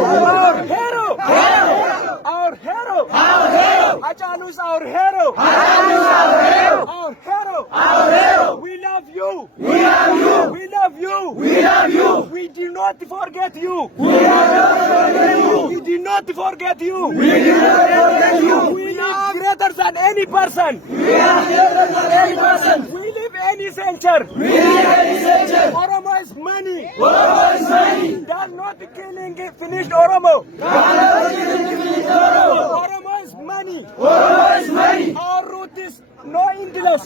Our hero. Our hero. Hachalu is our hero. Our hero. We love you. We love you. We do not forget you. We do not forget you. We live greater than any person. We live any center. Oromo is money. Does not killing finished Oromo. Oromo is money. Our root is no English.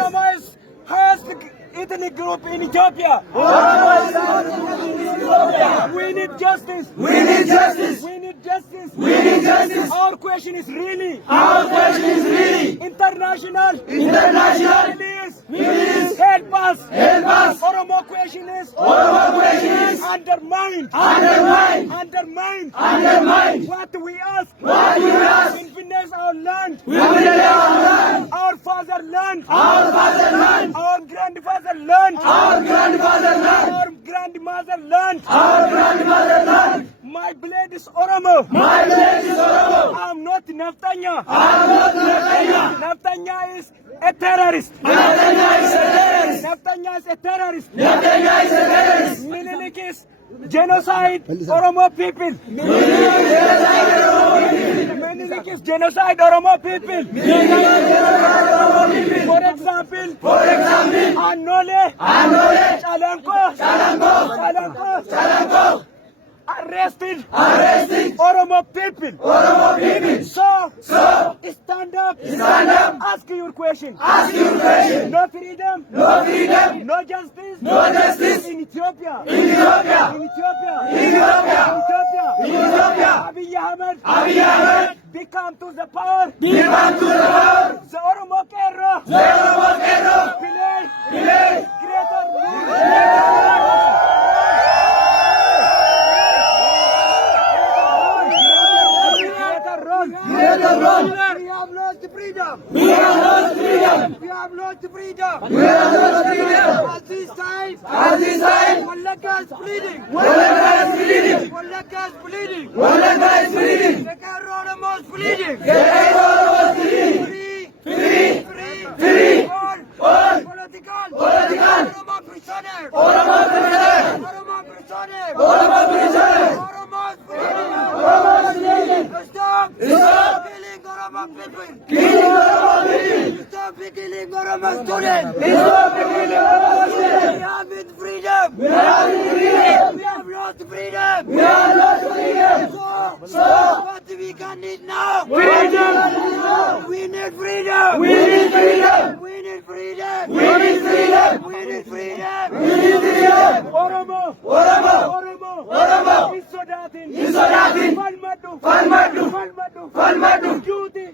Oromo is highest ethnic group in Ethiopia. We need justice. Our question is really. International. Please help us. Oromo question is undermined. What we ask. Independence our land. Our fatherland. Our grandfather land. Our grandmother land. My blood is Oromo. I'm not Naftanya. Naftanya is a terrorist. Naftanya is a terrorist. Minilik is genocide Oromo people. Minilik is genocide Oromo people. For example, Anole, Chalanko, arrested Oromo people. So stand up. Ask your question. No freedom. No justice. In Ethiopia. Abiy Ahmed. Become to the power. The Oromo Kero. Play greater role. We have lost freedom. At this time, Wallaka is bleeding. The Oromo is bleeding. Free. All political. Oromo prisoner. Oromo is bleeding. Stop killing Oromo people. Stop killing Oromo students. We have freedom. We have lost freedom. So what we can need now? We need freedom. Oromo. Isodatin. Falmadu. Juti.